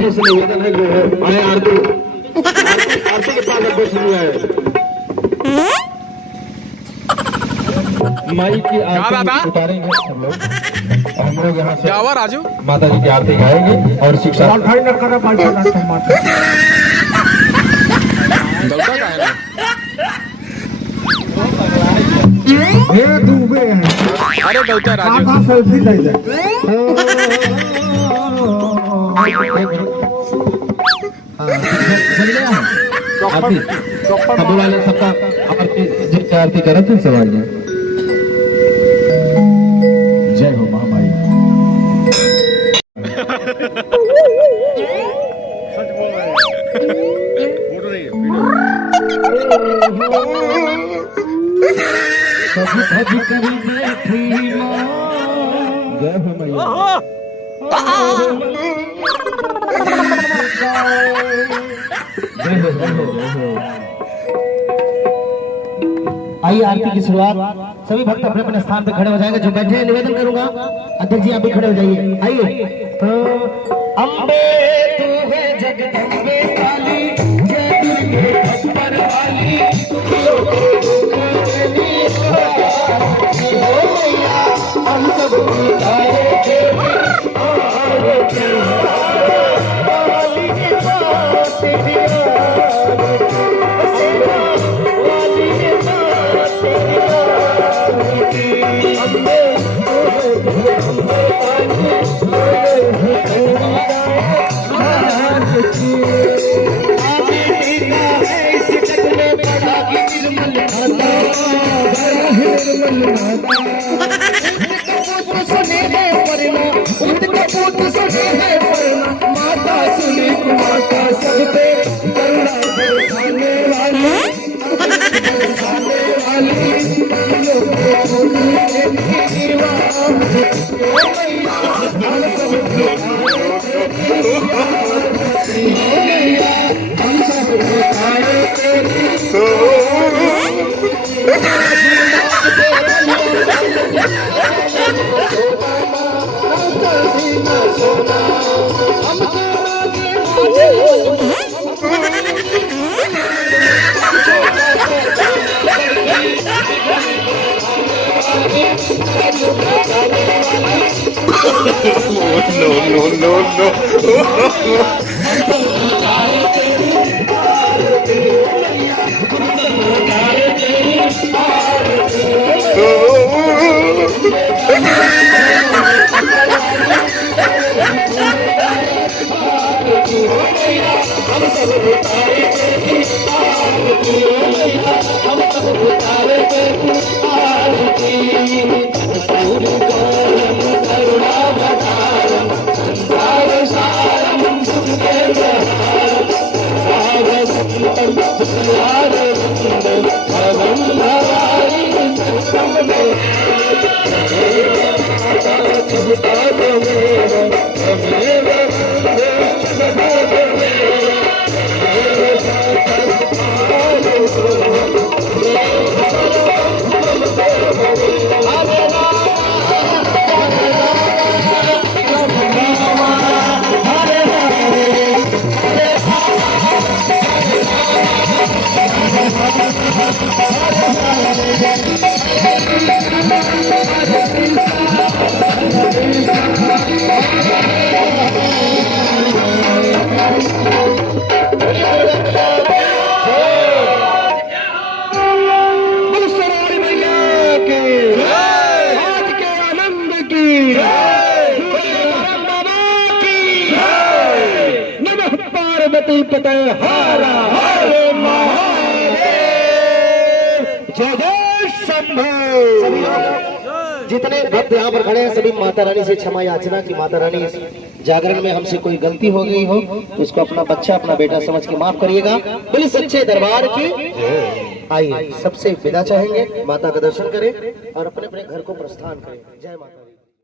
ऐसे निवेदन है कि आए आरती आरती के पास कुछ नहीं है। माई की आरती उतारेंगे सब लोग। हम लोग यहाँ से राजू माता जी की आरती गाएंगे और शिक्षा डूबे हैं। अरे दौता राजू सेल्फी ले ले। सब वाले सबका आरती जिनकी आरती करे थे सब आइए। जय हो महामाई। सच बोल रहे हैं, फोटो नहीं जय हो मैया। आइए आरती की शुरुआत। सभी भक्त अपने अपने स्थान पे खड़े हो जाएंगे। जो बैठे हैं निवेदन करूंगा, अध्यक्ष जी आप भी खड़े हो जाइए। आइए। अम्बे तू है जगदम्बे काली, जय दुर्गे अकबर वाली, हम सब माता सुनी माता सबके करुणा बरसाने वाली, हम सब पते हारा हरे महादेव। जय जय शंभू। सभी जितने भक्त यहाँ पर खड़े हैं सभी माता रानी से क्षमा याचना कि माता रानी इस जागरण में हमसे कोई गलती हो गई हो तो उसको अपना बच्चा अपना बेटा समझ के माफ करिएगा। बोले सच्चे दरबार की। आइए सबसे विदा चाहेंगे, माता का दर्शन करें और अपने अपने घर को प्रस्थान करें। जय माता।